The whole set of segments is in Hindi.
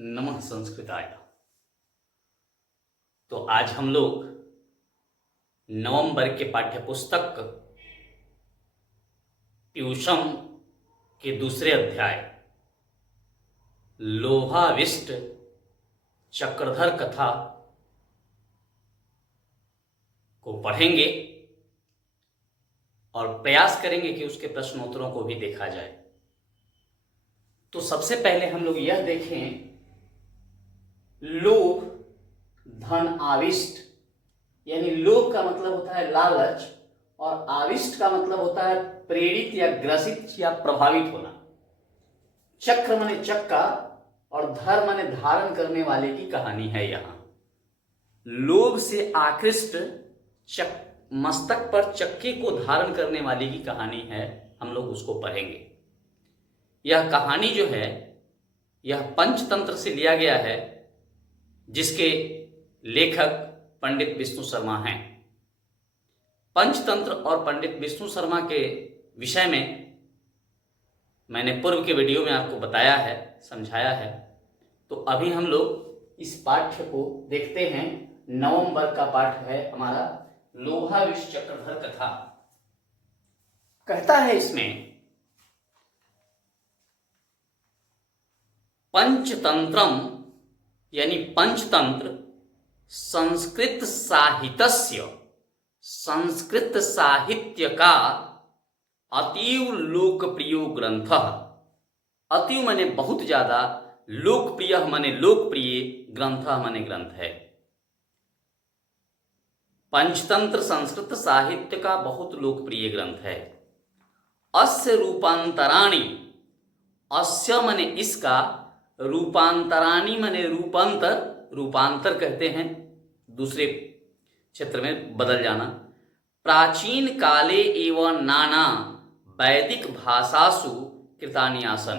नमः संस्कृताय। तो आज हम लोग नवंबर के पाठ्य पुस्तक ट्यूशन के दूसरे अध्याय लोभाविष्ट चक्रधर कथा को पढ़ेंगे और प्रयास करेंगे कि उसके प्रश्नोत्तरों को भी देखा जाए। तो सबसे पहले हम लोग यह देखें, लोभ धन आविष्ट, यानी लोभ का मतलब होता है लालच और आविष्ट का मतलब होता है प्रेरित या ग्रसित या प्रभावित होना। चक्र माने चक्का और धर माने धारण करने वाले की कहानी है। यहां लोभ से आकृष्ट मस्तक पर चक्के को धारण करने वाले की कहानी है, हम लोग उसको पढ़ेंगे। यह कहानी जो है यह पंचतंत्र से लिया गया है, जिसके लेखक पंडित विष्णु शर्मा हैं। पंचतंत्र और पंडित विष्णु शर्मा के विषय में मैंने पूर्व के वीडियो में आपको बताया है, समझाया है। तो अभी हम लोग इस पाठ्य को देखते हैं। नवंबर का पाठ है हमारा लोभाविष्ट चक्रधर कथा। कहता है इसमें, पंचतंत्रम यानी पंचतंत्र संस्कृत साहित्य का अतीव लोकप्रिय ग्रंथ। अतीव माने बहुत ज्यादा, लोकप्रिय माने लोकप्रिय, ग्रंथ माने ग्रंथ है। पंचतंत्र संस्कृत साहित्य का बहुत लोकप्रिय ग्रंथ है। अस्य रूपांतराणि, अस्य माने इसका, रूपांतराणी माने रूपांतर, रूपांतर कहते हैं दूसरे क्षेत्र में बदल जाना। प्राचीन काले एवं नाना वैदिक भाषासु कृतानि आसन।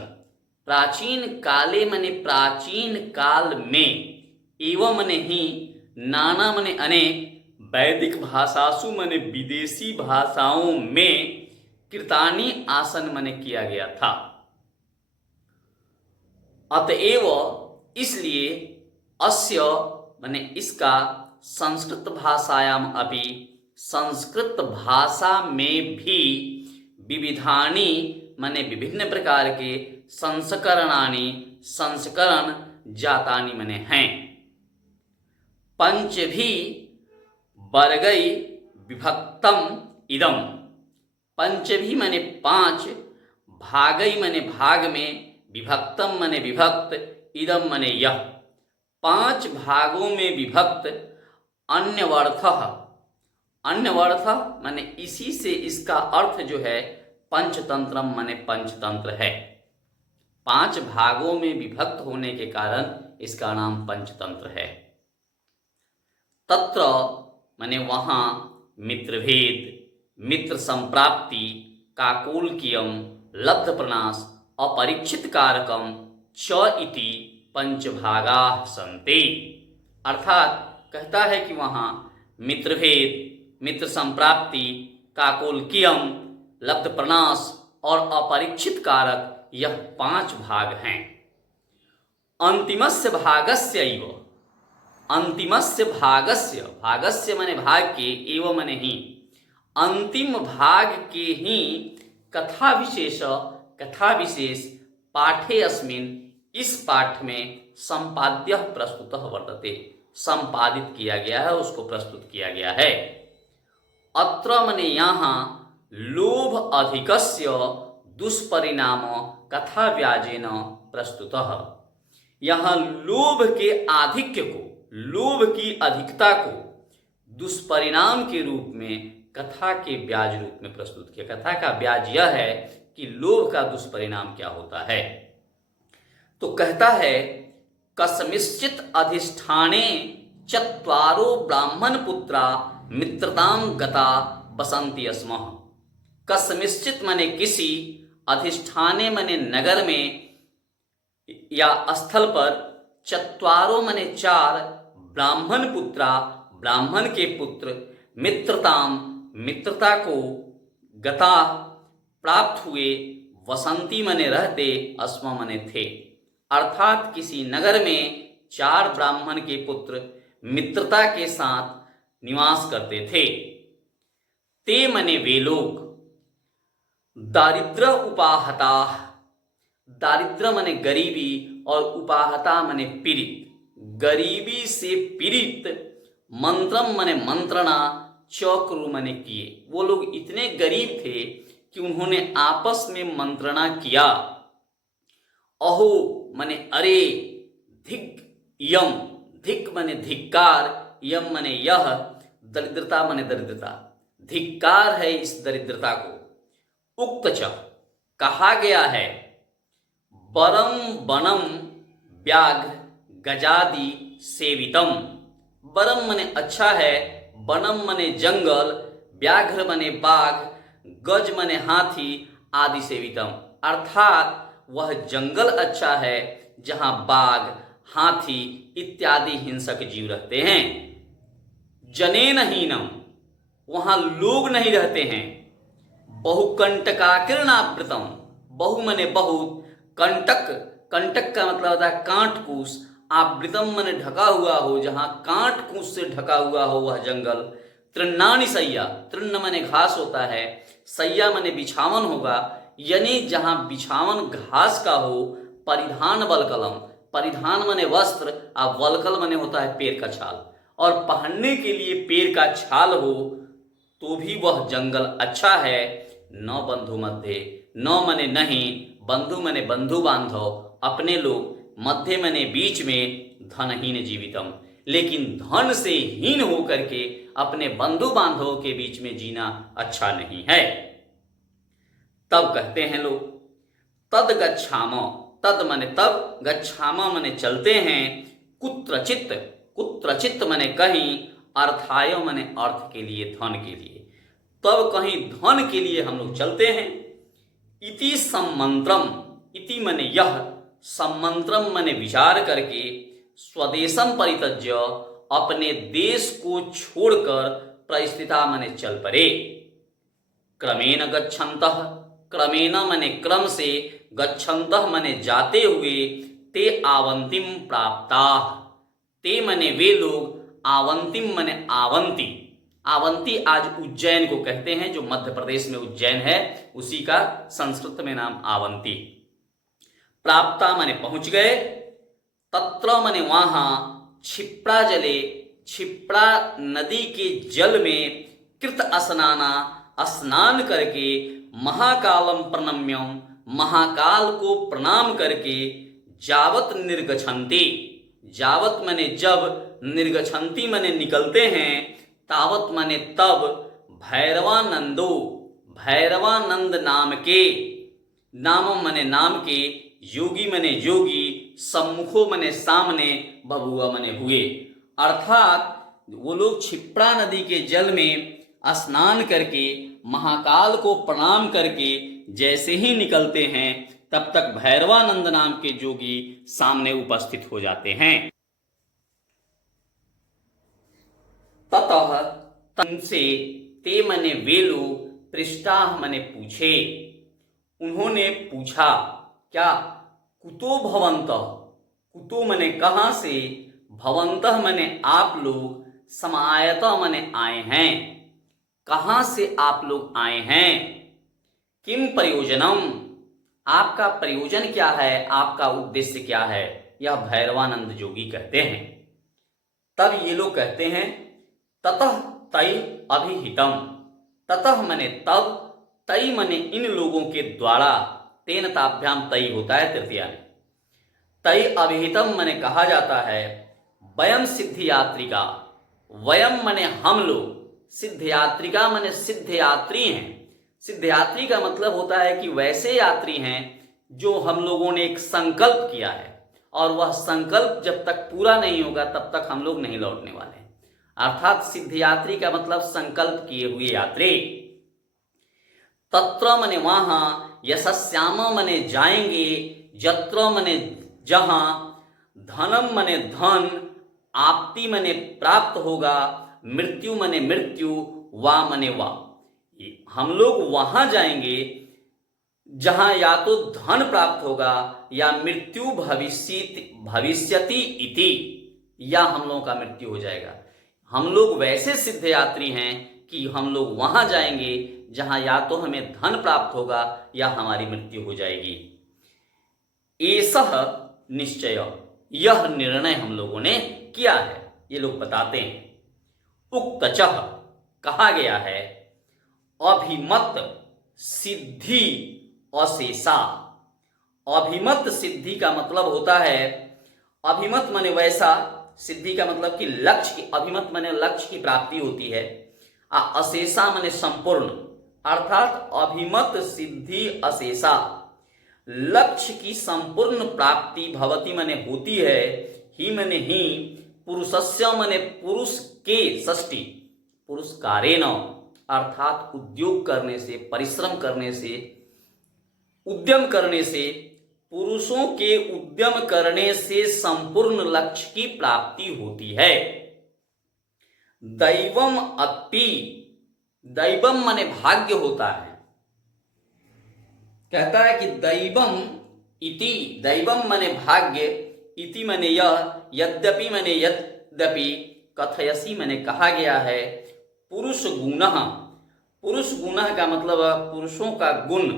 प्राचीन काले माने प्राचीन काल में, एवं माने ही, नाना माने अनेक, वैदिक भाषासु माने विदेशी भाषाओं में, कृतानि आसन माने किया गया था। अतएव इसलिए, अस्य माने इसका, संस्कृत भाषायाम अपि, संस्कृत भाषा में भी, विविधानि माने विभिन्न प्रकार के, संस्करणानि संस्करण, जातानि माने हैं। पंचभी वर्गै विभक्तम इदम। पंचभी माने पांच, भागई माने भाग में, विभक्तम माने विभक्त, इदम माने यह, पांच भागों में विभक्त। अन्यवर्थ, अन्यवर्थ माने इसी से इसका अर्थ जो है पंचतंत्रम माने पंचतंत्र है। पांच भागों में विभक्त होने के कारण इसका नाम पंचतंत्र है। तत्र माने वहां, मित्रभेद, मित्र संप्राप्ति, काकोलकीयम, लब्ध प्रणाश, अपरीक्षित कारकम च इति पंचभागा सन्ति। अर्थात कहता है कि वहां मित्रभेद, मित्र संप्राप्ति, काकोलकीयम, लब्ध प्रणाश और अपरीक्षित कारक, यह पांच भाग हैं। अंतिमस्य भागस्यैव, अंतिमस्य भागस्य, भागस्य माने भाग के, एवं माने ही, अंतिम भाग के ही, कथा विशेष पाठे अस्मिन्, इस पाठ में, संपाद्य प्रस्तुतः वर्तते, संपादित किया गया है, उसको प्रस्तुत किया गया है। अत्र माने यहाँ, लोभ अधिकस्य दुष्परिणाम कथा व्याजेन प्रस्तुतः। यहाँ लोभ के आधिक्य को, लोभ की अधिकता को दुष्परिणाम के रूप में, कथा के ब्याज रूप में प्रस्तुत किया। कथा का ब्याज यह है कि लोभ का दुष्परिणाम क्या होता है। तो कहता है, कस्मिंश्चित् अधिष्ठाने चत्वारो ब्राह्मण पुत्रा मित्रतां गता बसन्ति स्म। कस्मिंश्चित् माने किसी, अधिष्ठाने माने नगर में या स्थल पर, चत्वारो माने चार, ब्राह्मण पुत्रा ब्राह्मण के पुत्र, मित्रताम मित्रता को, गता प्राप्त हुए, वसंती माने रहते, अस्म माने थे। अर्थात किसी नगर में 4 ब्राह्मण के पुत्र मित्रता के साथ निवास करते थे। ते मने वे लोग, दारिद्र उपाहता, दारिद्र मने गरीबी और उपाहता मने पीड़ित, गरीबी से पीड़ित, मंत्रम मने मंत्रणा, चक्र मने किए। वो लोग इतने गरीब थे कि उन्होंने आपस में मंत्रणा किया। अहो मने अरे, धिक यम, धिक मने धिक्कार, यम मने यह, दरिद्रता मने दरिद्रता, धिक्कार है इस दरिद्रता को। उक्त च कहा गया है, बरम बनम व्याघ्र गजादि सेवितम, बरम मने अच्छा है, बनम मने जंगल, व्याघ्र मने बाघ, गज मने हाथी आदि सेवितम, अर्थात वह जंगल अच्छा है जहां बाघ, हाथी इत्यादि हिंसक जीव रहते हैं। जनेन हीनम, वहां लोग नहीं रहते हैं। बहुकंटकाकीर्णावृतम, बहु मने बहुत, कंटक, कंटक का मतलब होता है कांट कूस, आवृतम मने ढका हुआ हो, जहां कांट कूस से ढका हुआ हो वह जंगल। तृणानि सैया, तृण मने घास होता है, सैया मने बिछावन होगा, यानी जहां बिछावन घास का हो। परिधान वल्कलम, परिधान मने वस्त्र और वल्कल मने होता है पैर का छाल, और पहनने के लिए पैर का छाल हो तो भी वह जंगल अच्छा है। न बंधु मध्य, न मने नहीं, बंधु मने बंधु बांधव, अपने लोग, मध्य मने बीच में, धनहीन जीवितम, लेकिन धन से हीन होकर के अपने बंधु बांधवों के बीच में जीना अच्छा नहीं है। तब कहते हैं लोग, तद गच्छाम, तद मने तब, गच्छाम मने चलते हैं, कुत्रचित, कुत्रचित मने कहीं, अर्थाय मने अर्थ के लिए, धन के लिए, तब कहीं धन के लिए हम लोग चलते हैं। इति सम्मंत्रम, इति मने यह, सम्मंत्रम मने विचार करके, स्वदेशम परित्यज्य, अपने देश को छोड़कर, प्रस्थिता मने चल पड़े। क्रमेण गच्छन्तः, क्रमेण मने क्रम से, गच्छन्तः मने जाते हुए, ते आवंतिम प्राप्ताः, ते मने वे लोग, आवंतिम मने आवंती, आवंती आज उज्जैन को कहते हैं, जो मध्य प्रदेश में उज्जैन है उसी का संस्कृत में नाम आवंती। प्राप्ता मने पहुंच गए, तत्र मने वहां, क्षिप्रा जले, क्षिप्रा नदी के जल में, कृत स्नाना, स्नान करके, महाकालम प्रणम्यम, महाकाल को प्रणाम करके, जावत निर्गछन्ति, जावत मने जब, निर्गछन्ति मने निकलते हैं, तावत मने तब, भैरवानंदो, भैरवानंद नाम के, नाम मने नाम के, योगी मने योगी, सम्मुखो मने सामने, बबुआ मने हुए, अर्थात वो लोग क्षिप्रा नदी के जल में स्नान करके, महाकाल को प्रणाम करके जैसे ही निकलते हैं, तब तक भैरवानंद नाम के जोगी सामने उपस्थित हो जाते हैं। ततः, तनसे, ते मने वे लोग, पृष्ठाः मने पूछे, उन्होंने पूछा, क्या, कुतो भवन्तः, कुतो मने कहाँ से, भवन्तः मने आप लोग, समायतः मने आए हैं, कहाँ से आप लोग आए हैं, किम प्रयोजनम, आपका प्रयोजन क्या है, आपका उद्देश्य क्या है, यह भैरवानंद जोगी कहते हैं। तब ये लोग कहते हैं, ततः तै अभिहितम, ततः मने तब, तै मने इन लोगों के द्वारा, तेन ताभ्याम तै होता है तृतीया में, तै अभिहितम मने कहा जाता है, वयम सिद्धियात्रिका, वयम मने हम लोग, सिद्धियात्रिका मने सिद्ध यात्री हैं। सिद्ध यात्री का मतलब होता है कि वैसे यात्री हैं जो हम लोगों ने एक संकल्प किया है, और वह संकल्प जब तक पूरा नहीं होगा तब तक हम लोग नहीं लौटने वाले, अर्थात सिद्ध यात्री का मतलब संकल्प किए हुए यात्री। तत्र मने वहां, यशस्याम मने जाएंगे, यत्र मने जहां, धनम मने धन, आपति मने प्राप्त होगा, मृत्यु मने मृत्यु, वा मने वा, हम लोग वहां जाएंगे जहां या तो धन प्राप्त होगा या मृत्यु भविष्यति इति, या हम लोगों का मृत्यु हो जाएगा। हम लोग वैसे सिद्ध यात्री हैं कि हम लोग वहां जाएंगे जहां या तो हमें धन प्राप्त होगा या हमारी मृत्यु हो जाएगी। एषः निश्चय, यह निर्णय हम लोगों ने किया है, ये लोग बताते हैं। उक्तचः, कहा गया है, अभिमत सिद्धि अशेषा। अभिमत सिद्धि का मतलब होता है, अभिमत माने वैसा, सिद्धि का मतलब कि लक्ष्य की, अभिमत माने लक्ष्य की प्राप्ति होती है, अशेषा माने संपूर्ण, अर्थात अभिमत सिद्धि अशेषा, लक्ष्य की संपूर्ण प्राप्ति भवती माने होती है, ही माने ही, पुरुषस्य माने पुरुष के, षष्ठी, पुरुष कारेण, अर्थात उद्योग करने से, परिश्रम करने से, उद्यम करने से, पुरुषों के उद्यम करने से संपूर्ण लक्ष्य की प्राप्ति होती है। दैवम अपि, दैवम माने भाग्य होता है। कहता है कि दैवम इति, दैवम माने भाग्य, इति माने यह, यद्यपि माने यद्यपि, कथयसी माने कहा गया है, पुरुष गुणः, पुरुष गुणः का मतलब पुरुषों का गुण,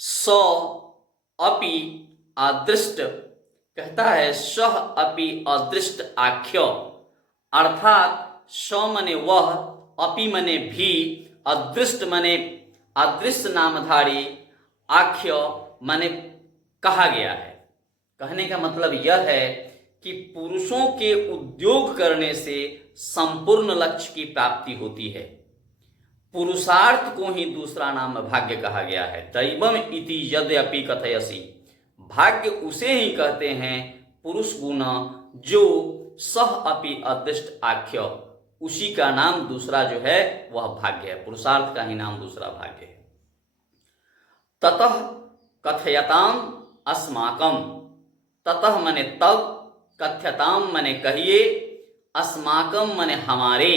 स अपि अदृष्ट, कहता है सह अपि अदृष्ट आख्य, अर्थात स मने वह, अपि मने भी, अदृष्ट मने अदृश्य नामधारी, आख्य मने कहा गया है। कहने का मतलब यह है कि पुरुषों के उद्योग करने से संपूर्ण लक्ष्य की प्राप्ति होती है। पुरुषार्थ को ही दूसरा नाम भाग्य कहा गया है। दैवम इति यद्यपि कथयसि, भाग्य उसे ही कहते हैं पुरुष गुण जो सह अपि अदृष्ट आख्य, उसी का नाम दूसरा जो है वह भाग्य है, पुरुषार्थ का ही नाम दूसरा भाग्य है। ततः कथयताम अस्माकम, ततः मने तब, कथ्यताम मने कहिए, अस्माकम मने हमारे,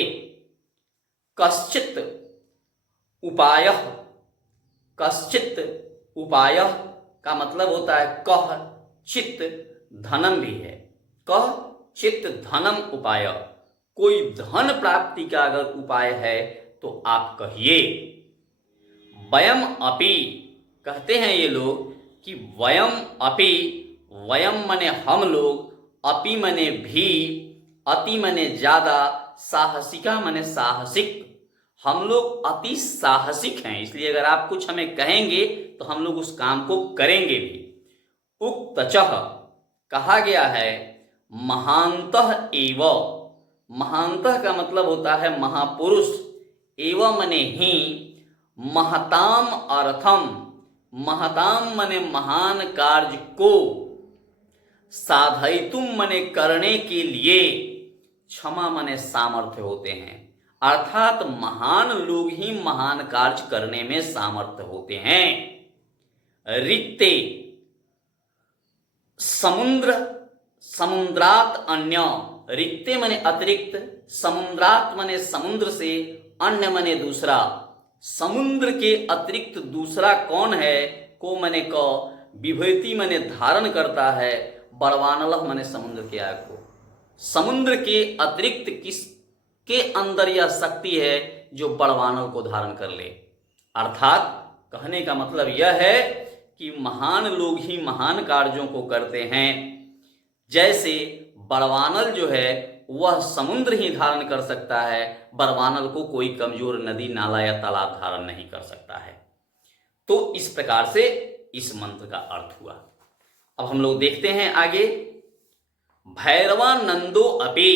कश्चित उपायः, कश्चित उपायः का मतलब होता है कह चित धनम भी है, कह चित धनम उपाय, कोई धन प्राप्ति का अगर उपाय है तो आप कहिए। वयम अपि, कहते हैं ये लोग कि वयम अपि, वयम मने हम लोग, अपि मने भी, अति मने ज्यादा, साहसिका मने साहसिक, हम लोग अति साहसिक हैं, इसलिए अगर आप कुछ हमें कहेंगे तो हम लोग उस काम को करेंगे भी। उक्तचः, कहा गया है, महांतः एव, महांतः का मतलब होता है महापुरुष, एव मने ही, महताम अर्थम, महताम मने महान कार्य को, साधयितुम मने करने के लिए, क्षमा मने सामर्थ्य होते हैं, अर्थात महान लोग ही महान कार्य करने में सामर्थ्य होते हैं। रिक्ते, समुद्र, समुद्रात अन्य, रिक्ते मने अतिरिक्त, समुद्रात मने समुद्र से, अन्य मने दूसरा, समुद्र के अतिरिक्त दूसरा कौन है, को मने क, विभूति मने धारण करता है, बड़वानल मने समुद्र के आग को, समुद्र के अतिरिक्त किसके अंदर यह शक्ति है जो बड़वानल को धारण कर ले। अर्थात कहने का मतलब यह है कि महान लोग ही महान कार्यों को करते हैं। जैसे बड़वानल जो है वह समुद्र ही धारण कर सकता है, बड़वानल को कोई कमजोर नदी नाला या तालाब धारण नहीं कर सकता है। तो इस प्रकार से इस मंत्र का अर्थ हुआ। अब हम लोग देखते हैं आगे। भैरवानंदो अपि,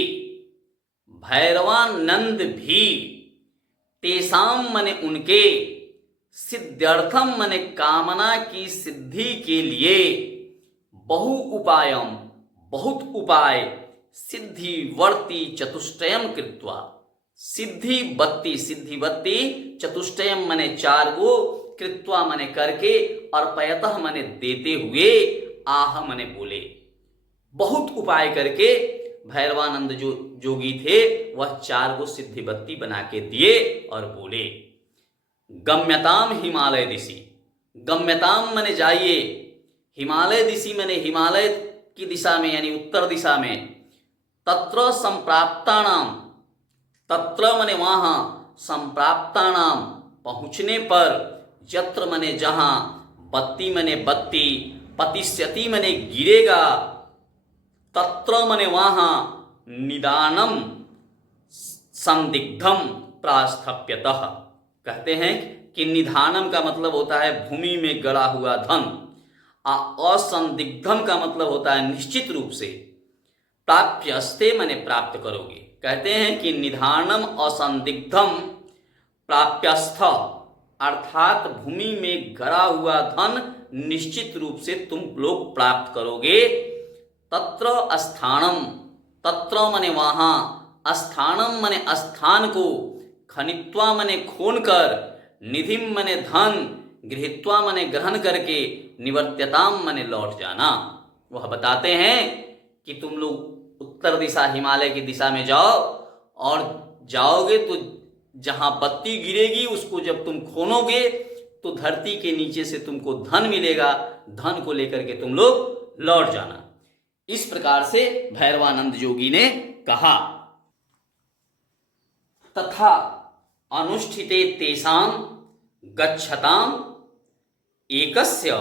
भैरवानंद भी, तेसाम मने उनके, सिद्ध्यर्थम मने कामना की सिद्धि के लिए, बहु उपायम बहुत उपाय, सिद्धि वर्ती चतुष्टयम कृत्वा, सिद्धि बत्ती, सिद्धि बत्ती, चतुष्टयम मने चार गो, कृत्वा मने करके, अर्पयतः मने देते हुए, आह मने बोले। बहुत उपाय करके भैरवानंद जो जोगी थे वह चार गो सिद्धि बत्ती बना के दिए और बोले। गम्यताम हिमालय दिशि, गम्यताम मने जाइए, हिमालय दिशि मने हिमालय की दिशा में यानी उत्तर दिशा में, तत्र संप्राप्तानाम, तत्र मने वहाँ, संप्राप्तानाम पहुँचने पर, यत्र मने जहाँ, बत्ती मने बत्ती, पतिष्यति मने गिरेगा, तत्र मने वहाँ, निदानम संदिग्धम प्रास्थप्यतः। कहते हैं कि निधानम का मतलब होता है भूमि में गड़ा हुआ धन, असंदिग्धम का मतलब होता है निश्चित रूप से, प्राप्यस्ते मने प्राप्त करोगे। कहते हैं कि निधानम असंदिग्धम प्राप्यस्थ, अर्थात भूमि में गड़ा हुआ धन निश्चित रूप से तुम लोग प्राप्त करोगे। तत्र स्थानम, तत्र मने वहाँ, स्थानम मने स्थान को, खनित्वा मने खोन कर, निधिम मने धन, गृहीत्वा मने ग्रहण करके, निवर्त्यताम मने लौट जाना। वह बताते हैं कि तुम लोग उत्तर दिशा हिमालय की दिशा में जाओ और जाओगे तो जहाँ बत्ती गिरेगी उसको जब तुम खोनोगे तो धरती के नीचे से तुमको धन मिलेगा, धन को लेकर के तुम लोग लौट जाना। इस प्रकार से भैरवानंद योगी ने कहा। तथा अनुष्ठिते तेषां गच्छताम एकस्य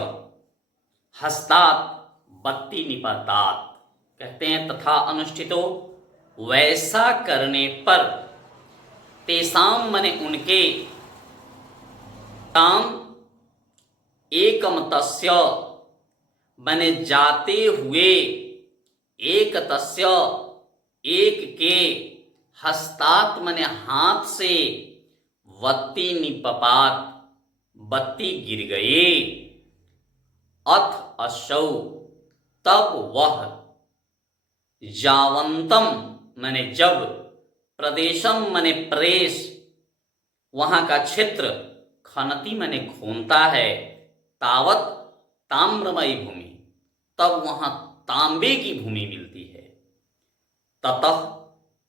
हस्तात् बत्ती निपतात। कहते हैं तथा अनुष्ठितो, वैसा करने पर, तेषां मने उनके, ताम एकमतस्य मने जाते हुए, एक तस्य एक के, हस्तात मने हाथ से, वत्ती निपपात बत्ती गिर गए, अथ अशौ तब वह, जावंतम मने जब, प्रदेशम मने प्रदेश वहाँ का क्षेत्र, खनति मने खोनता है, तावत ताम्रमयी भूमि तब वहाँ तांबे की भूमि मिलती है। ततः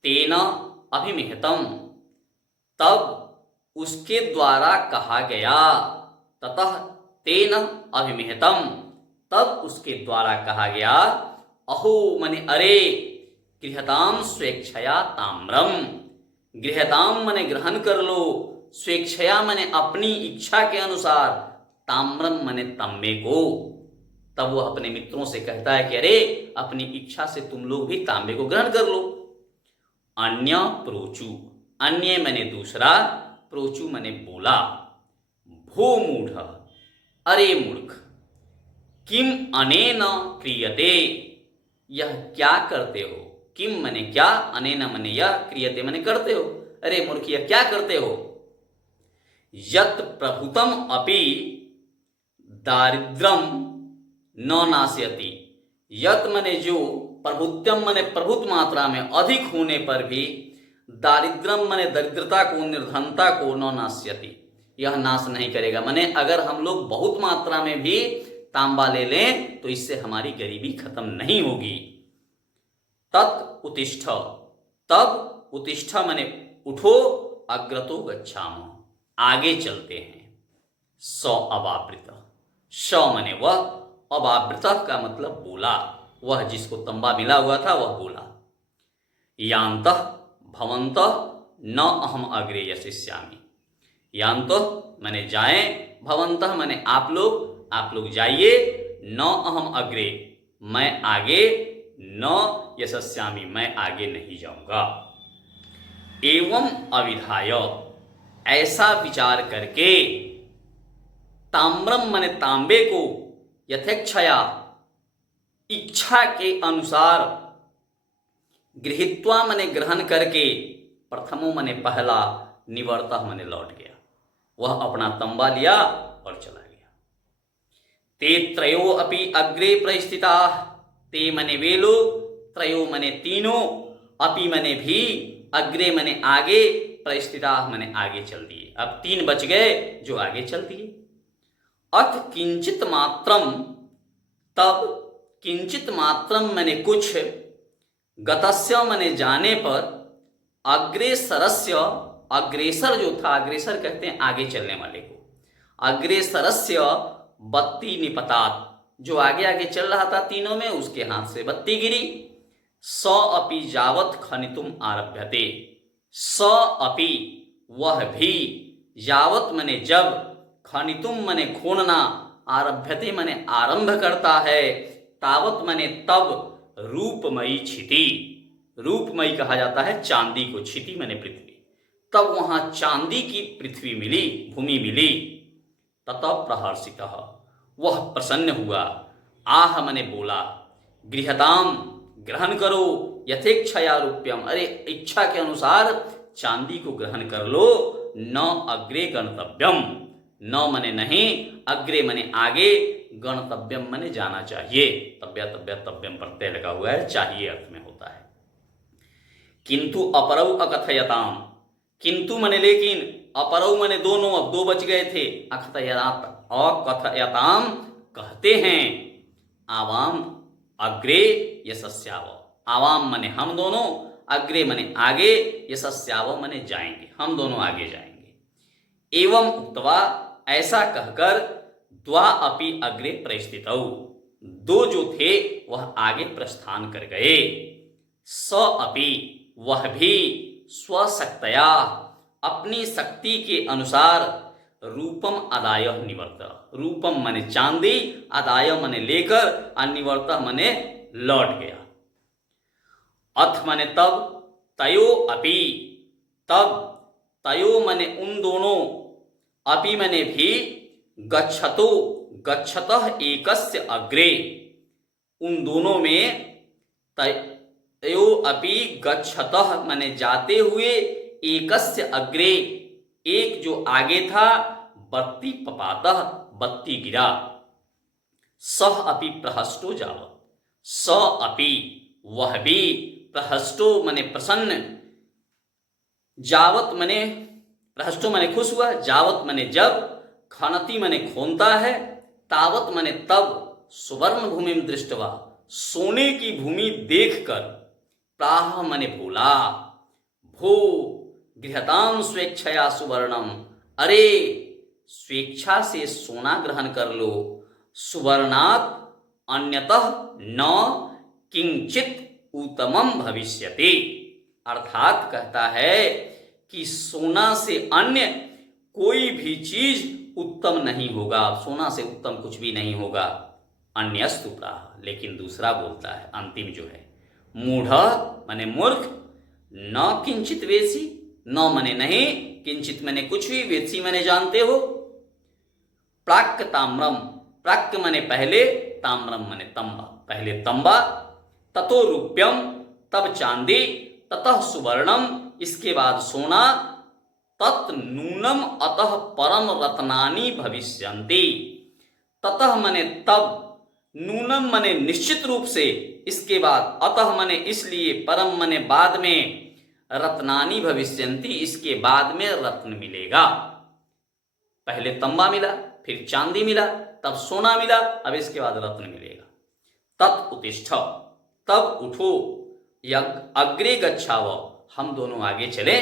तेन अभिमिहितम तब उसके द्वारा कहा गया, ततः तेन अभिमिहितम तब उसके द्वारा कहा गया, अहो मने अरे, गृहताम स्वेच्छया ताम्रम, गृहताम मने ग्रहण कर लो, स्वेच्छया मने अपनी इच्छा के अनुसार, ताम्रम मने तांबे को। तब वह अपने मित्रों से कहता है कि अरे अपनी इच्छा से तुम लोग भी तांबे को ग्रहण कर लो। अन्य प्रोचु, अन्य मने दूसरा, प्रोचु मने बोला, भो मूढ़, अरे मूर्ख, किम अनेन क्रियते, यह क्या करते हो, किम मने क्या, अनेन मने यह, क्रियते मने करते हो, अरे मूर्ख यह क्या करते हो। यत प्रभुतम अपि दारिद्रम न नास्यति, यत मने जो, प्रभुत्वम मने प्रभुत मात्रा में अधिक होने पर भी, दारिद्रम मने दरिद्रता को, निर्धनता को, न नास्यति यह नाश नहीं करेगा। मने अगर हम लोग बहुत मात्रा में भी तांबा ले लें तो इससे हमारी गरीबी खत्म नहीं होगी। तत् उत्तिष्ठ, तब उत्तिष्ठ मने उठो, अग्रतो गच्छाम आगे चलते हैं। स अवावृत, स मने वह, अवावृत का मतलब बोला, वह जिसको तंबा मिला हुआ था वह बोला। यान्तः भवन्तः न अहम अग्रे यशिष्यामि, यान्तः मने जाएं, भवन्तः मने आप लोग जाइए, न अहम अग्रे मैं आगे, न यशस्यामि मैं आगे नहीं जाऊंगा। एवं अविधाय ऐसा विचार करके, ताम्रम मने तांबे को, यथेच्छया इच्छा के अनुसार, गृहीत्वा मने ग्रहण करके, प्रथमो मने पहला, निवर्तः मने लौट गया, वह अपना तंबा लिया और चला गया। ते त्रयो अपि अग्रे प्रस्थिता, ते मने वे लोग, त्रयो मने तीनों, अपि मने भी, अग्रे मने आगे, प्रस्थिता मने आगे चल दिए। अब 3 बच गए जो आगे चल दिए। अथ किंचित मात्रम, तब किंचित मात्रम मने कुछ, गतस्य मने जाने पर, अग्रेसरस्य, अग्रेसर जो था, अग्रेसर कहते हैं आगे चलने वाले को, अग्रेसरस्य बत्ती निपतात, जो आगे आगे चल रहा था तीनों में, उसके हाथ से बत्ती गिरी। स अपि यावत् खनितुम आरभ्यते, स अपि वह भी, यावत् मने जब, खनितुम मने खोनना, आरभ्यते मने आरंभ करता है, तावत मने तब, रूपमयी क्षिति, रूपमयी कहा जाता है चांदी को, क्षिति मने पृथ्वी, तब वहां चांदी की पृथ्वी मिली, भूमि मिली। ततः प्रहर्षितः, वह प्रसन्न हुआ। आह मने बोला, गृहताम ग्रहण करो, यथेक्षया रूप्यम, अरे इच्छा के अनुसार चांदी को ग्रहण कर लो। न अग्रे गणतव्यम, न मने नहीं, अग्रे मने आगे, गणतव्यम मने जाना चाहिए। तब्य तब्य तब्यम प्रत्यय लगा हुआ है, चाहिए अर्थ में होता है। किंतु अपरौ अकथयताम, किंतु मने लेकिन, अपरौ मने दोनों, अब दो बच गए थे। अकथयताम कहते हैं, आवाम अग्रे यशस्याव, आवाम मने हम दोनों, अग्रे मने आगे, यशस्याव मने जाएंगे, हम दोनों आगे जाएंगे। एवं उक्त्वा, ऐसा कहकर, द्वा अपि अग्रे प्रस्थितौ, दो जो थे वह आगे प्रस्थान कर गए। स अपि वह भी, स्वशक्तया अपनी शक्ति के अनुसार, रूपम अदाय निवर्त, रूपम मने चांदी, अदाय मने लेकर, अनिवर्त मने लौट गया। अथ मने तब, तयो अपि, तब, तयो मने उन दोनों, अपि मने भी, गच्छतो, गच्छतः एकस्य अग्रे, उन दोनों में, तयो अपि गच्छतः मने जाते हुए, एकस्य अग्रे एक जो आगे था, बत्ती पपातः बत्ती गिरा। सह अपि प्रहष्टो जावत्, स अपि वह भी, प्रहष्टो मने प्रसन्न, जावत मने, प्रहष्टो मने खुश हुआ, जावत मने जब, खनति मने खोनता है, तावत मने तब, सुवर्ण भूमि में दृष्टवा, सोने की भूमि देखकर, प्राह मने बोला, भो गृहताम स्वेच्छया सुवर्णम, अरे स्वेच्छा से सोना ग्रहण कर लो। सुवर्णात् अन्यतः न किंचित उत्तमम भविष्यति, अर्थात कहता है कि सोना से अन्य कोई भी चीज उत्तम नहीं होगा, सोना से उत्तम कुछ भी नहीं होगा। अन्यस्तु प्राह, लेकिन दूसरा बोलता है, अंतिम जो है, मूढ़ मने मूर्ख, न किंचित वेसी, न मने नहीं, किंचित मने कुछ भी, वेसी मने जानते हो। प्राक ताम्रम, प्राक मने पहले, ताम्रम मने तंबा, पहले तंबा, ततो रूप्यम तब चांदी, ततः सुवर्णम इसके बाद सोना, तत् नूनम अतः परम रत्नानि भविष्यन्ति, ततः मने तब, नूनम मने निश्चित रूप से, इसके बाद, अतः मने इसलिए, परम मने बाद में, रत्नानि भविष्यन्ति इसके बाद में रत्न मिलेगा। पहले तंबा मिला, फिर चांदी मिला, तब सोना मिला, अब इसके बाद रत्न मिलेगा। तत् उत्तिष्ठ, तब उठो, अग्रे गच्छाव, हम दोनों आगे चले।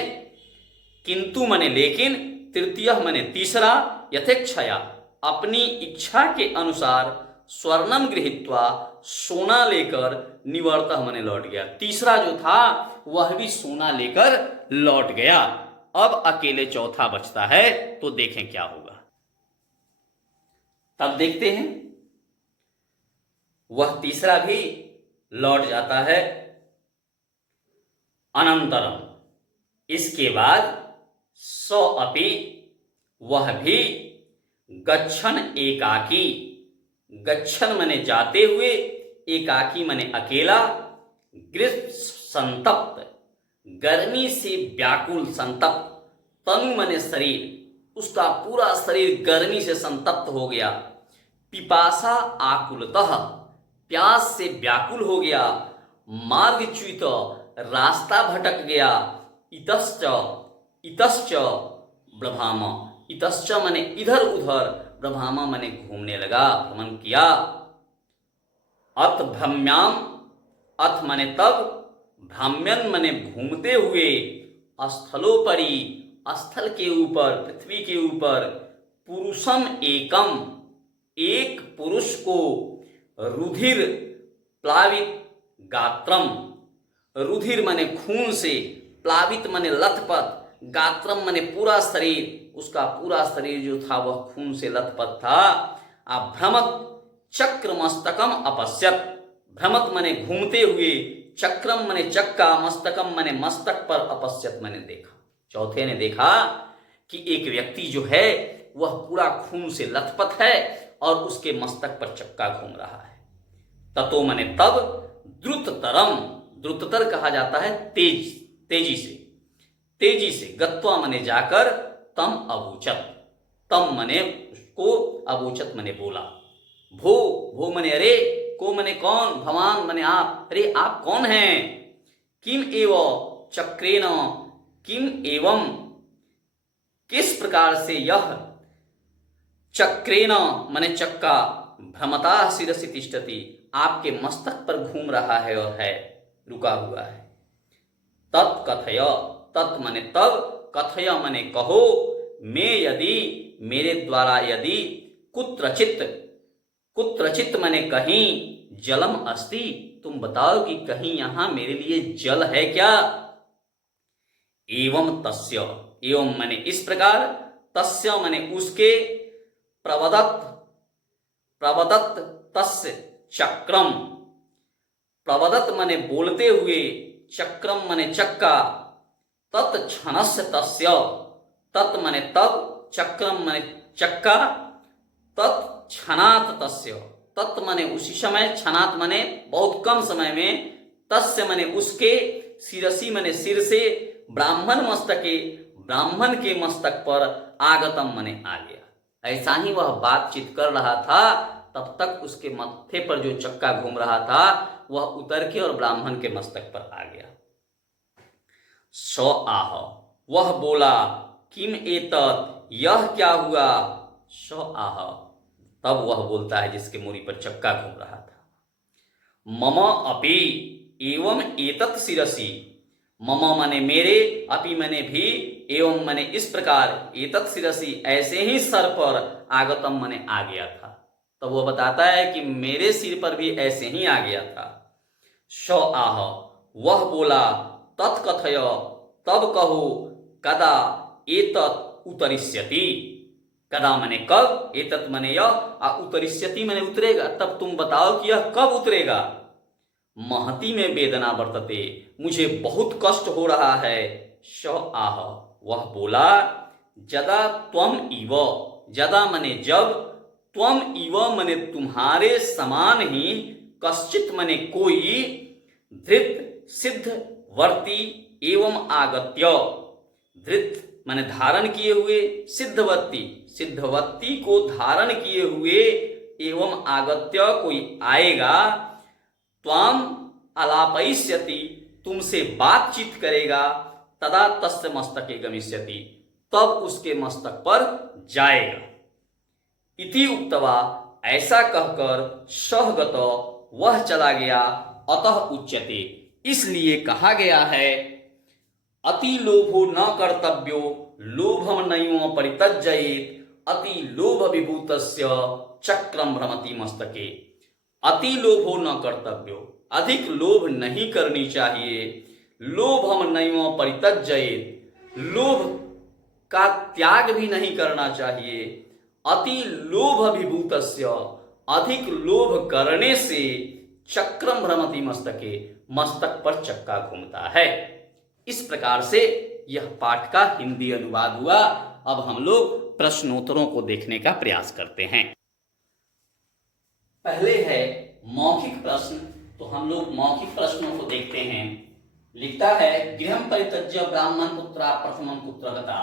किंतु मने लेकिन, तृतीय मने तीसरा, यथेक्षया अपनी इच्छा के अनुसार, स्वर्णम गृहीत्वा सोना लेकर, निवर्तः मने लौट गया। तीसरा जो था वह भी सोना लेकर लौट गया। अब अकेले चौथा बचता है, तो देखें क्या होगा। तब देखते हैं, वह तीसरा भी लौट जाता है। अनंतरम, इसके बाद, सो अपि वह भी, गच्छन एकाकी, गच्छन मने जाते हुए, एकाकी मने अकेला, ग्रीष्म संतप्त गर्मी से व्याकुल, संतप्त, तनु मने शरीर, उसका पूरा शरीर गर्मी से संतप्त हो गया। पिपासा आकुलतः, प्यास से व्याकुल हो गया। मार्गच्युत, रास्ता भटक गया। इतश्च, इतश्च ब्रभाम, इतश्च मने इधर उधर, ब्रभामा मने घूमने लगा, भ्रमण किया। अथ भ्रम्याम, अथ मने तब, भ्राम्यन मने घूमते हुए, स्थलोपरि स्थल के ऊपर, पृथ्वी के ऊपर, पुरुषम एकम, एक पुरुष को रुधिर प्लावित गात्रम, रुधिर माने खून से, प्लावित माने लथपथ, गात्रम माने पूरा शरीर, उसका पूरा शरीर जो था वह खून से लथपथ था। भ्रमत चक्र मस्तकम अपश्यत, भ्रमत माने घूमते हुए, चक्रम माने चक्का, मस्तकम माने मस्तक पर, अपश्यत माने देखा। चौथे ने देखा कि एक व्यक्ति जो है वह पूरा खून से लथपथ है और उसके मस्तक पर चक्का घूम रहा है। ततो माने तब, द्रुततरम, द्रुततर कहा जाता है तेज, तेजी से, तेजी से, गत्वा माने जाकर, तम अवोचत, तम माने उसको, अवोचत माने बोला। भो, भो माने अरे, को माने कौन, भवान माने आप, अरे आप कौन हैं। किम एव चक्रेण, किम एवं किस प्रकार से यह, चक्रेण माने चक्का, भ्रमता शिरसि तिष्ठति, आपके मस्तक पर घूम रहा है और है रुका हुआ है। तत्कथय, तत् माने तब, कथय माने कहो, मैं यदि, मेरे द्वारा यदि, कुत्रचित, कुत्रचित माने कहीं, जलम अस्ति, तुम बताओ कि कहीं यहां मेरे लिए जल है क्या। एवं तस्य, एवं माने इस प्रकार, तस्य माने उसके, प्रवदत्, प्रवदत् तस्य चक्रम, प्रवदत् माने बोलते हुए, चक्रम माने चक्का, तत्क्षणस्य तस्य, तत् माने तब, चक्रम माने चक्का, तत्क्षणात् तस्य, तत् माने उसी समय, क्षणात् माने बहुत कम समय में, तस्य माने उसके, शिरसी माने सिर से, ब्राह्मण मस्तके, ब्राह्मण के मस्तक पर, आगतम माने आ गया। ऐसा ही वह बातचीत कर रहा था, तब तक उसके मत्थे पर जो चक्का घूम रहा था वह उतर के और ब्राह्मण के मस्तक पर आ गया। स आह, वह बोला, किम एतत्, यह क्या हुआ। स आह, तब वह बोलता है जिसके मूरी पर चक्का घूम रहा था। मम अपि एवं एतत् शिरसि, मम माने मेरे, अपि माने भी, एवं माने इस प्रकार, एतत् शिरसि ऐसे ही सर पर, आगतम माने आ गया था। तब वह बताता है कि मेरे सिर पर भी ऐसे ही आ गया था। स आह, वह बोला, तत्कथय, तब कहो, कदा एतत् उतरिष्यति, कदा माने कब, एतत् माने यह, उतरिष्यति माने उतरेगा, तब तुम बताओ कि यह कब उतरेगा। महती में वेदना वर्तते, मुझे बहुत कष्ट हो रहा है। स आह, वह बोला, जदा त्वम इव, जदा माने जब, त्वम इव माने तुम्हारे समान ही, कश्चित माने कोई, धृत सिद्ध वर्ती एवं आगत्य, धृत माने धारण किए हुए, सिद्धवत्ती, सिद्धवत्ती को धारण किए हुए, एवं आगत्य कोई आएगा, त्वाम अलापयिष्यति, तुमसे बातचीत करेगा, तदा तस्य मस्तके गमिष्यति, तब उसके मस्तक पर जाएगा। इति उक्तवा, ऐसा कहकर, सहगत, वह चला गया, अतः उच्यते, इसलिए कहा गया है, अति लोभो न कर्तव्यो, लोभम नैव परित्यज्येत्, अति लोभ विभूतस्य चक्रम भ्रमति मस्तके। अति लोभो न कर्तव्यो, अधिक लोभ नहीं करनी चाहिए, लोभम नैव परित्यज्येत्, लोभ का त्याग भी नहीं करना चाहिए, अति लोभ विभूतस्य, अधिक लोभ करने से, चक्रम भ्रमति मस्तके, मस्तक पर चक्का घूमता है। इस प्रकार से यह पाठ का हिंदी अनुवाद हुआ। अब हम लोग प्रश्नोत्तरों को देखने का प्रयास करते हैं। पहले है मौखिक प्रश्न, तो हम लोग मौखिक प्रश्नों को देखते हैं। लिखता है, गृहं परित्यज्य ब्राह्मण पुत्रा प्रथमं कुत्र गता,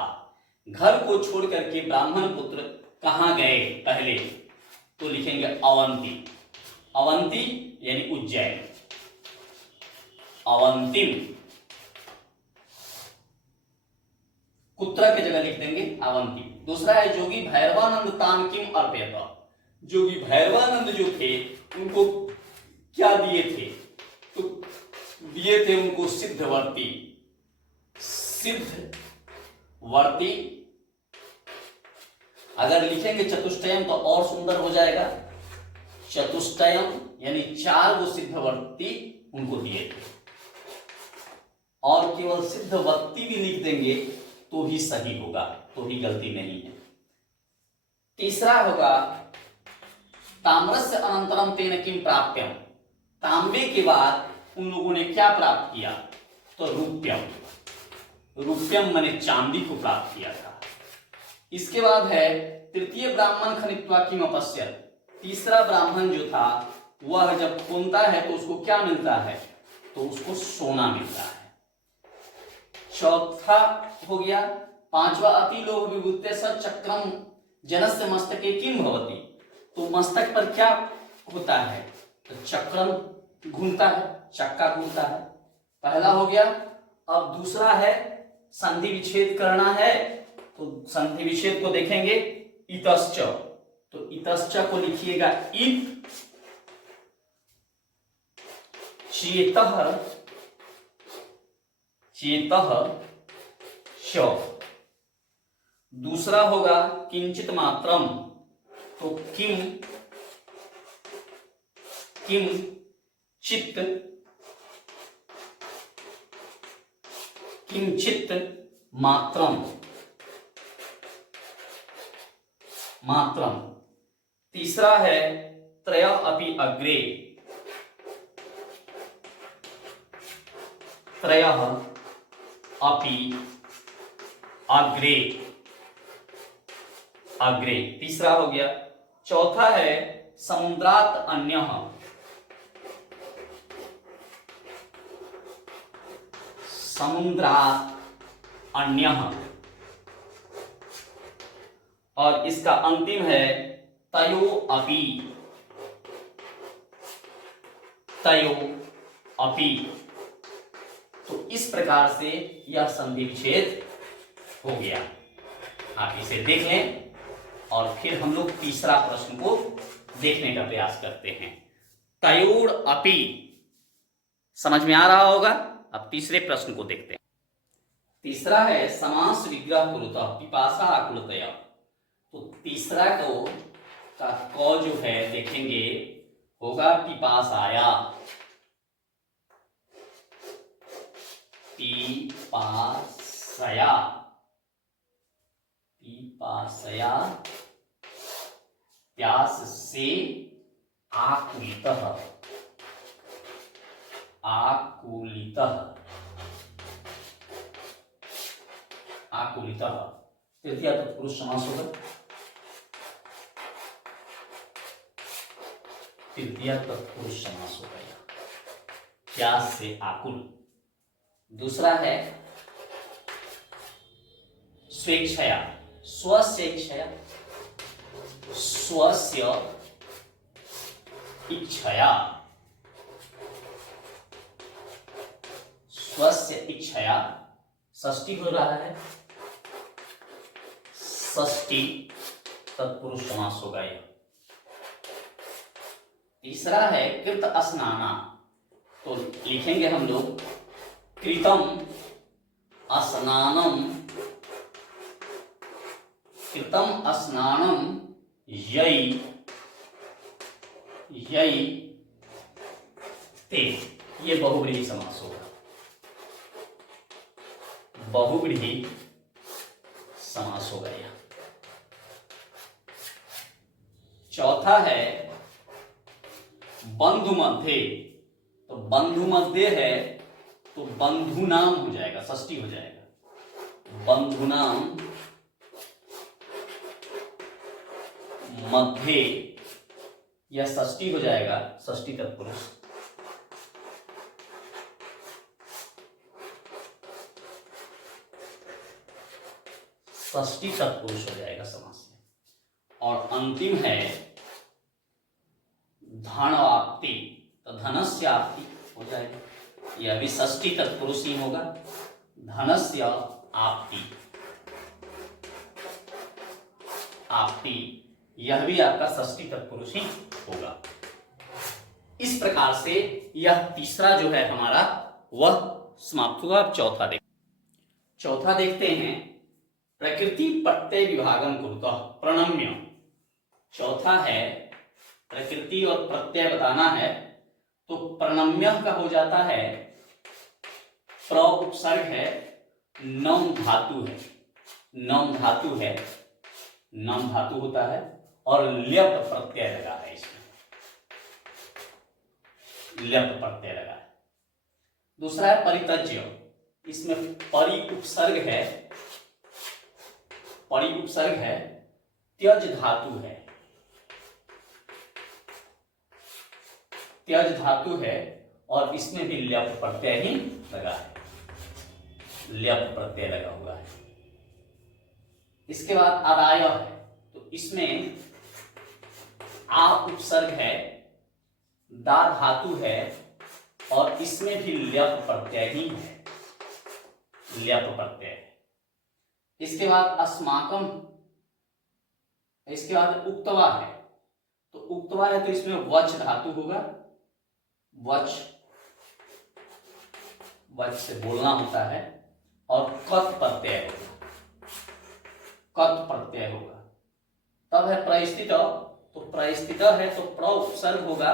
घर को छोड़ करके ब्राह्मण पुत्र कहाँ गए पहले, तो लिखेंगे अवंती, अवंती यानी उज्जैन, अवंतिम, कुत्र की जगह लिख देंगे अवंती। दूसरा है, जोगी भैरवानंद तान किम अर्पयत, जोगी भैरवानंद जो थे उनको क्या दिए थे, तो दिए थे उनको सिद्धवर्ती, सिद्धवर्ती अगर लिखेंगे चतुष्टयम तो और सुंदर हो जाएगा। चतुष्टयम यानी 4 वो सिद्धवर्ती उनको दिए थे, और केवल सिद्धवत्ती भी लिख देंगे तो ही सही होगा, तो ही गलती नहीं है। तीसरा होगा ताम्रस्य अनंतरम तेन किम प्राप्त्यम, तांबे के बाद उन लोगों ने क्या प्राप्त किया, तो रूप्यम, रूप्यम माने चांदी को प्राप्त किया था। इसके बाद है तृतीय ब्राह्मण खनित्वा किम अपश्यत, तीसरा ब्राह्मण जो था वह जब खोलता है तो उसको क्या मिलता है, तो उसको सोना मिलता है। चौथा हो गया पांचवा अति लोभ विभूते स चक्रम जनस्य मस्तके किम भवति, तो मस्तक पर क्या होता है, तो चक्रम घूमता है, चक्का घूमता है। पहला हो गया। अब दूसरा है संधि विच्छेद करना है, तो संधि विच्छेद को देखेंगे इतश्च, तो इतश्च को लिखिएगा इत चेतः चेतः च। दूसरा होगा किंचित मात्रम, तो किम किम चित्त किंचित मात्रम मात्रम। तीसरा है त्रय अपि अग्रे, त्रय अपि अग्रे अग्रे, तीसरा हो गया। चौथा है समुद्रात अन्यः, समुद्रात अन्यः। और इसका अंतिम है तयो अपि, तयो अपि। तो इस प्रकार से यह संधि विच्छेद हो गया। आप इसे देख लें और फिर हम लोग तीसरा प्रश्न को देखने का प्रयास करते हैं। तयोर अपि समझ में आ रहा होगा। अब तीसरे प्रश्न को देखते हैं। तीसरा है समास विग्रह कुरुतः पिपासा आकुलतया, तो तीसरा को का क जो है देखेंगे होगा पिपासाया, पिपासया, पिपासया, प्यास से आकुलितः, आकुलितः, आकुलितः। तृतीया तत्पुरुष समास होगा, तृतीया तत्पुरुष समास होगा प्यास से आकुल। दूसरा है स्वेच्छया, स्वस्वेच्छया, स्वस्य इच्छया, स्वस्य इच्छया, षष्ठी हो रहा है, षष्ठी तत्पुरुष समास होगा यह। तीसरा है कृत स्नाना, तो लिखेंगे हम लोग कृतम स्नानम, कृतम स्नानम यै यै ते, ये बहुव्रीहि समास होगा, बहुव्रीहि समास होगा यह। चौथा है बंधु मध्य, तो बंधु मध्य है तो बंधु नाम हो जाएगा, षष्ठी हो जाएगा, बंधु नाम मध्य, यह षष्ठी हो जाएगा, षष्ठी तत्पुरुष। षष्ठी तत्पुरुष हो जाएगा समास में। और अंतिम है धनवाप्ति, तो धनस्य आपति हो जाएगा, यह भी षष्ठी तत्पुरुष ही होगा, धनस्य आपति, आपति, यह भी आपका षष्ठी तत्पुरुष ही होगा। इस प्रकार से यह तीसरा जो है हमारा वह समाप्त हुआ। अब चौथा देखते हैं। प्रकृति प्रत्यय विभागम कुरुतः प्रणम्य। चौथा है प्रकृति और प्रत्यय बताना है, तो प्रणम्य का हो जाता है प्र उपसर्ग है, नम धातु है, नम धातु है, नम धातु होता है और ल्यप प्रत्यय लगा है, इसमें ल्यप प्रत्यय लगा है। दूसरा है परितज्य, इसमें परि उपसर्ग है, परि उपसर्ग है, त्यज धातु है, त्यज धातु है और इसमें भी ल्यप प्रत्यय ही लगा है, ल्यप प्रत्यय लगा हुआ है। इसके बाद आदाय है, तो इसमें आ उपसर्ग है, दा धातु है और इसमें भी ल्यप प्रत्यय ही है, ल्यप प्रत्यय। इसके बाद अस्माकम, इसके बाद उक्तवा है, तो उक्तवा है तो इसमें वच धातु होगा, वच, वच से बोलना होता है और कत प्रत्यय होगा, कत प्रत्यय होगा। तब है प्रस्थित, तो प्रस्थित है तो प्र उपसर्ग होगा,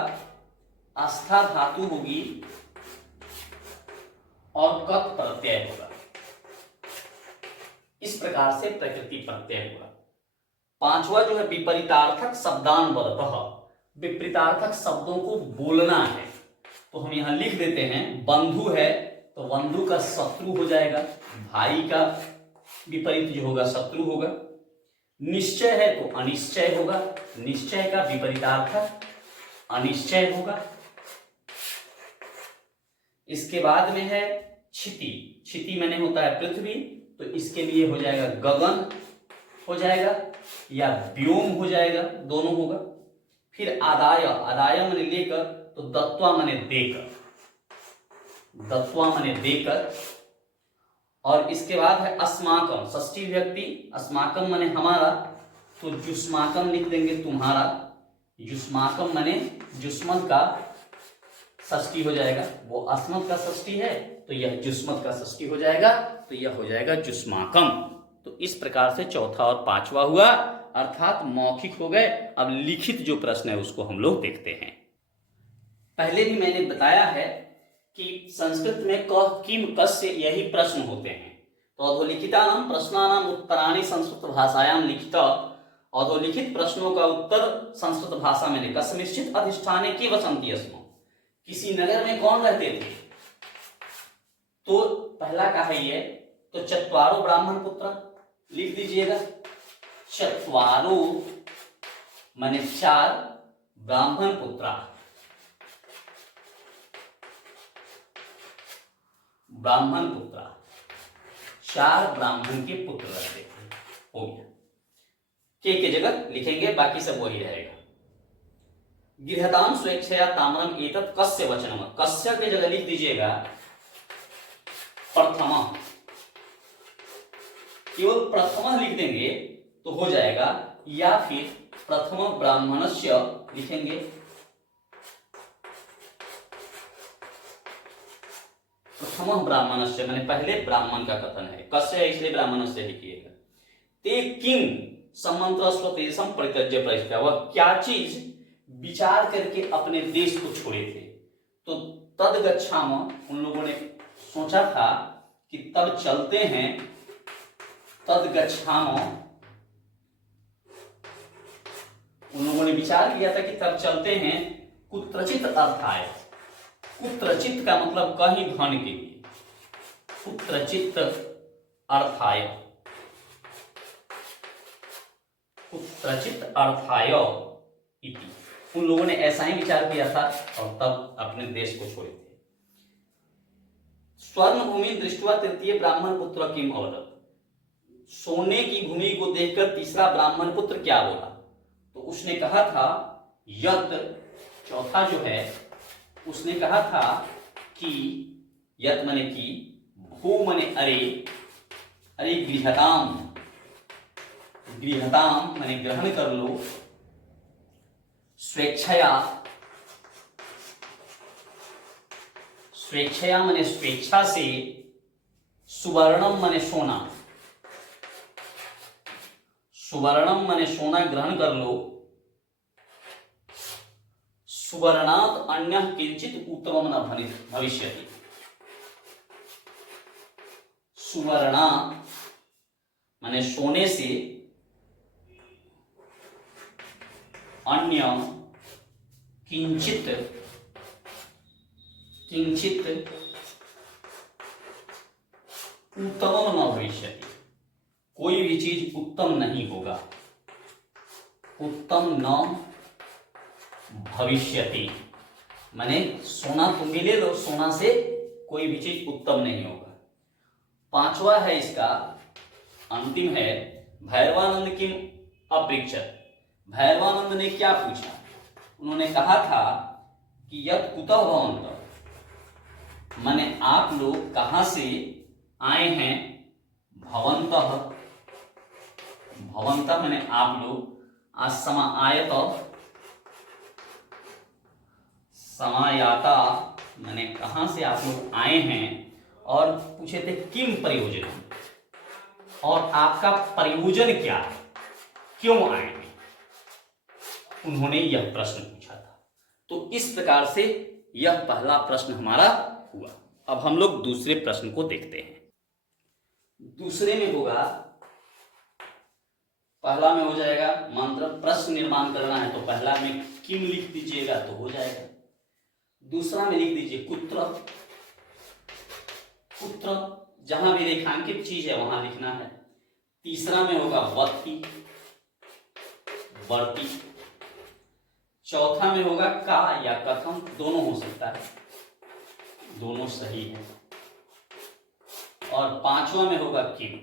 आस्था धातु होगी और कत प्रत्यय होगा। इस प्रकार से प्रकृति प्रत्यय होगा। पांचवा जो है विपरीतार्थक शब्दान्वरतः, विपरीतार्थक शब्दों को बोलना है, तो हम यहां लिख देते हैं। बंधु है तो बंधु का शत्रु हो जाएगा, भाई का विपरीत जो होगा शत्रु होगा। निश्चय है तो अनिश्चय होगा, निश्चय का विपरीतार्थक अनिश्चय होगा। इसके बाद में है क्षिति, क्षिति मैंने होता है पृथ्वी, तो इसके लिए हो जाएगा गगन हो जाएगा या व्योम हो जाएगा, दोनों होगा। फिर आदाय, आदाय मैंने लेकर, तो दत्वा मैंने देकर, दत्वा मैंने देकर। और इसके बाद है अस्माकम, षष्ठी विभक्ति, अस्माकम मैंने हमारा, तो जुष्माकम लिख देंगे तुम्हारा, जुष्माकम मैंने जुष्मत का षष्ठी हो जाएगा, वो अस्मत का षष्ठी है तो यह जुष्मत का षष्ठी हो जाएगा, तो यह हो जाएगा जुष्माकम। तो इस प्रकार से चौथा और पांचवा हुआ, अर्थात मौखिक हो गए। अब लिखित जो प्रश्न है उसको हम लोग देखते हैं। पहले भी मैंने बताया है कि संस्कृत में कह किम कस्य यही प्रश्न होते हैं। तो अधोलिखितानां प्रश्नानां उत्तराणि संस्कृत भाषायां लिखित, अधोलिखित प्रश्नों का उत्तर संस्कृत भाषा में लिखा। कस्मिंश्चित् अधिष्ठाने के वसन्ति स्म, किसी नगर में कौन रहते थे, तो पहला का है ये, तो चत्वारो ब्राह्मण पुत्र लिख दीजिएगा। चत्वारो माने चार, ब्राह्मण पुत्र, ब्राह्मण पुत्र, चार ब्राह्मण के पुत्र रहते थे, हो गया। के जगह लिखेंगे, बाकी सब वही रहेगा। गृहताम स्वेच्छया ताम्रम एतत् कस्य वचनम, कस्य के जगह लिख दीजिएगा प्रथमा, केवल प्रथमा लिख देंगे तो हो जाएगा, या फिर प्रथम ब्राह्मणस्य लिखेंगे, प्रथम ब्राह्मणस्य माने पहले ब्राह्मण का कथन है, कस्य इसलिए ब्राह्मणस्य लिखिएगा। ते किम सम्मंत्र स्वदेशम परित्यज्य प्रस्थिता, वह क्या चीज विचार करके अपने देश को छोड़े थे, तो तद गच्छाम, उन लोगों ने सोचा था कि तब चलते हैं, तद गच्छाम, उन लोगों ने विचार किया था कि तब चलते हैं, कुत्रचित अर्थाय, कुत्रचित का मतलब कहीं धन के लिए, कुत्रचित अर्थाय, कुत्रचित अर्थाय इति, उन लोगों ने ऐसा ही विचार किया था और तब अपने देश को छोड़े थे। स्वर्ण भूमि दृष्टवा तृतीय ब्राह्मण पुत्र किम अवदत्, सोने की भूमि को देखकर तीसरा ब्राह्मण पुत्र क्या बोला, तो उसने कहा था यत, चौथा जो है उसने कहा था कि, यत माने कि, भू माने अरे, अरे गृहताम, गृहताम माने ग्रहण कर लो, स्वेच्छया, स्वेच्छया माने स्वेच्छा से, सुवर्णम माने सोना, सुवर्णम माने सोना ग्रहण कर लो, सुवर्णात अन्य किंचित उत्तमम न भविष्यति। सुवर्णा माने सोने से अन्य किंचित उत्तमम न भविष्यति, कोई भी चीज उत्तम नहीं होगा, उत्तम न भविष्यति माने सोना तुम भी ले लो, सोना से कोई भी चीज उत्तम नहीं होगा। पांचवा है इसका, अंतिम है, भैरवानंद किम अपृच्छत। भैरवानंद ने क्या पूछा? उन्होंने कहा था कि यत् कुतः भवन्तः, माने आप लोग कहां से आए हैं? भवन्तः, भवन्तः माने आप लोग, आज समायत समायाता माने कहां से आप लोग आए हैं, और पूछे थे किम प्रयोजन, और आपका प्रयोजन क्या है, क्यों आए हैं, उन्होंने यह प्रश्न पूछा था। तो इस प्रकार से यह पहला प्रश्न हमारा हुआ। अब हम लोग दूसरे प्रश्न को देखते हैं। दूसरे में होगा, पहला में हो जाएगा मंत्र प्रश्न निर्माण करना है, तो पहला में किम लिख दीजिएगा तो हो जाएगा। दूसरा में लिख दीजिए कुत्र, कुत्र जहां भी रेखांकित चीज है वहां लिखना है। तीसरा में होगा वत्ति, वर्ती। चौथा में होगा का या कथम, दोनों हो सकता है, दोनों सही है। और पांचवा में होगा किम,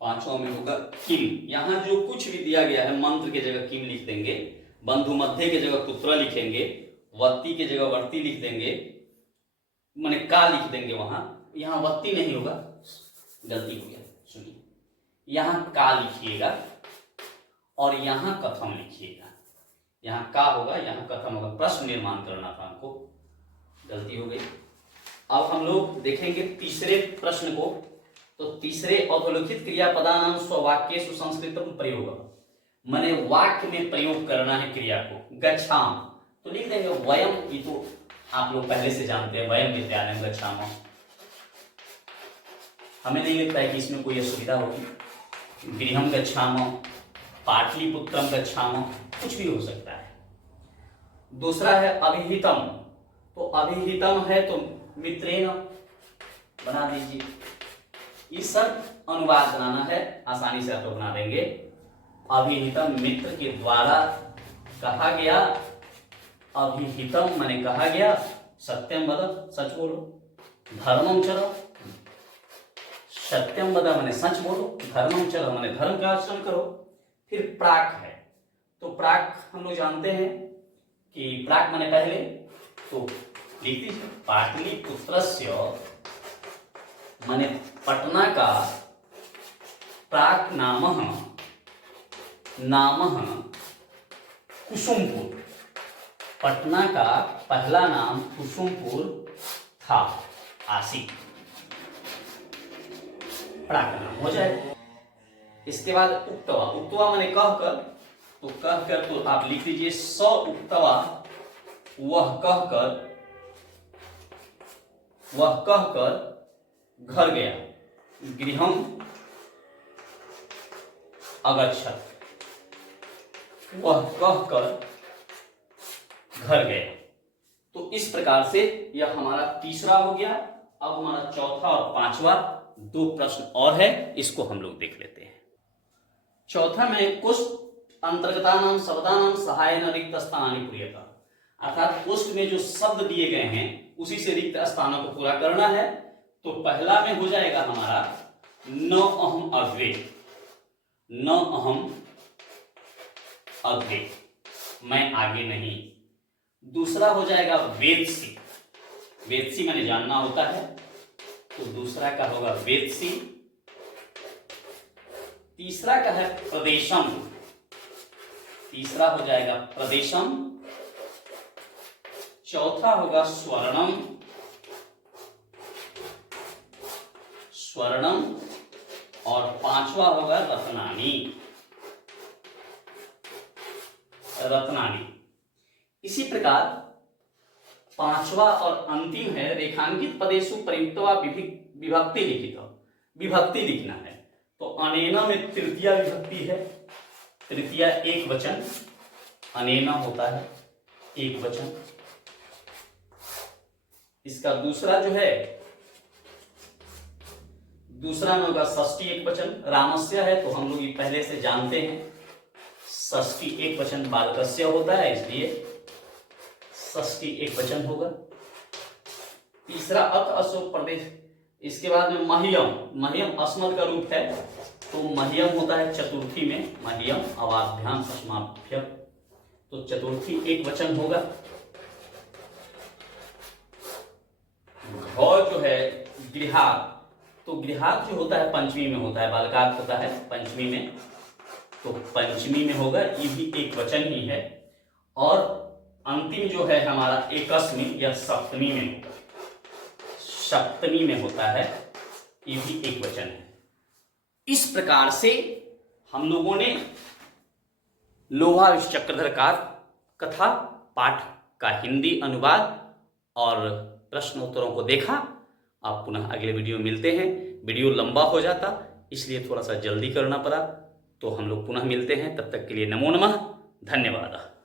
पांचवा में होगा किम। यहां जो कुछ भी दिया गया है, मंत्र की जगह किम लिख देंगे, बंधु मध्य की जगह कुत्र लिखेंगे, वत्ती की जगह वर्ती लिख देंगे, माने का लिख देंगे वहां। यहां वत्ती नहीं होगा, गलती हो गया, सुनिए, यहां का लिखिएगा और यहां कथम लिखिएगा। यहां का होगा, यहां कथम होगा। प्रश्न निर्माण करना था हमको, गलती हो गई। अब हम लोग देखेंगे तीसरे प्रश्न को। तो तीसरे, अधोलिखित क्रियापदानां स्ववाक्येषु संस्कृतम प्रयोग, माने वाक्य में प्रयोग करना है क्रिया को। गच्छाम तो लिख देंगे वयम, ये तो आप लोग पहले से जानते हैं, वयम विद्यालयम गच्छामः। हमें नहीं लगता है कि इसमें कोई असुविधा होगी। गृहम गच्छामः, पाटलिपुत्रम गच्छामः, कुछ भी हो सकता है। दूसरा है अभिहितम, तो अभिहितम है तो मित्रेण बना दीजिए। ये सब अनुवाद बनाना है, आसानी से आप लोग बना देंगे। अभिहितम मित्र के द्वारा कहा गया, अभिहितम माने कहा गया, सत्यम वद सच बोलो, धर्मम चरो, सत्यम वद माने सच बोलो, धर्मम चरो माने धर्म का आचरण करो। फिर प्राक है, तो प्राक हम लोग जानते हैं कि प्राक माने पहले, तो लिख दीजिए पाटलिपुत्रस्य माने पटना का, प्राक नामः, नामः कुसुमपुर, पटना का पहला नाम कुसुमपुर था, आसिक, प्राक नाम हो जाए। इसके बाद उक्तवा, उक्तवा माने कहकर, तो कहकर तो आप लिख लीजिए स उक्तवा, वह कहकर, वह कहकर घर गया, गृहम अगच्छत, वह कहकर घर गए। तो इस प्रकार से यह हमारा तीसरा हो गया। अब हमारा चौथा और पांचवा दो प्रश्न और है, इसको हम लोग देख लेते हैं। चौथा में कुष्ठ अंतर्गतानां शब्दानां सहायेन रिक्त स्थानानि पूर्यता, अर्थात कुष्ठ में जो शब्द दिए गए हैं उसी से रिक्त स्थानों को पूरा करना है। तो पहला में हो जाएगा हमारा न अहम अग्रे, न अहम अग्रे, मैं आगे नहीं। दूसरा हो जाएगा वेदसी, वेदसी माने जानना होता है, तो दूसरा का होगा वेदसी। तीसरा का है प्रदेशम, तीसरा हो जाएगा प्रदेशम। चौथा होगा स्वर्णम, स्वर्णम। और पांचवा होगा रत्नानी। रत्नानी। इसी प्रकार पांचवा और अंतिम है रेखांकित पदेषु प्रयुक्त व विभक्ति लिखित। विभक्ति लिखना है तो अनेना में तृतीया विभक्ति है। तृतीया एक वचन, अनेना होता है एक वचन। इसका दूसरा जो है, दूसरा में होगा षष्ठी एक वचन। रामस्य है तो हम लोग ये पहले से जानते हैं, षष्ठी एक वचन बालकस्य होता है, इसलिए षष्ठी एक वचन होगा। तीसरा अत अशोक प्रदेश। इसके बाद में मह्यम, मह्यम अस्मद का रूप है तो मह्यम होता है चतुर्थी में, मह्यम अवाभ्याम अस्माभ्यम, तो चतुर्थी एक वचन होगा। घ जो है गृहात, तो गृहात जो होता है पंचमी में होता है, बालकात होता है पंचमी में, तो पंचमी में होगा, ये भी एक वचन ही है। और अंतिम जो है हमारा एकस्मी या सप्तमी में होगा, सप्तमी में होता है, ये भी एक वचन है। इस प्रकार से हम लोगों ने लोहा चक्रधर कथा पाठ का हिंदी अनुवाद और प्रश्न उत्तरों को देखा। आप पुनः अगले वीडियो मिलते हैं। वीडियो लंबा हो जाता इसलिए थोड़ा सा जल्दी करना पड़ा, तो हम लोग पुनः मिलते हैं। तब तक के लिए नमो नमः, धन्यवाद।